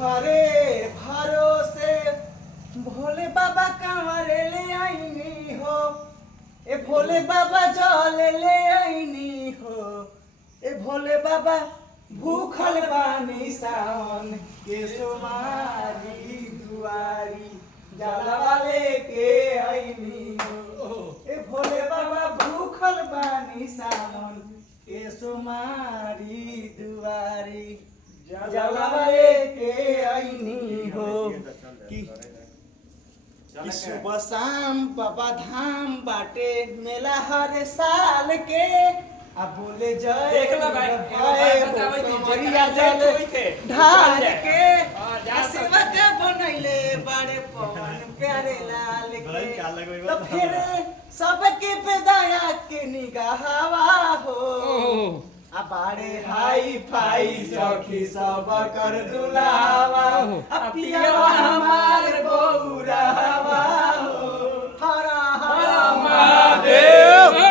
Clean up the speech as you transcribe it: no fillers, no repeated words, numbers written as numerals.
तुहरे भरोसे भोले बाबा कांवर ले आईनी हो ए भोले बाबा जल ले आईनी हो ए भोले बाबा भूखल बानी सावन के सोमारी दुआरी जलवा लेके आईनी हो ए भोले बाबा भूखल बानी सावन के सोमारी दुआरी जलवा लेके आईनी हो कि सुबह शाम बाबा धाम बाटे मेला हर साल के अब बोले जय देख लो भाई जरिया जल ढाल के सेवक बनैले बड़े पवन प्यारे लाल के तो फिर सबके पे दया के निगाहवा हो अबाड़े हाई फाई सखी सब कर दुलावा अपिया हमार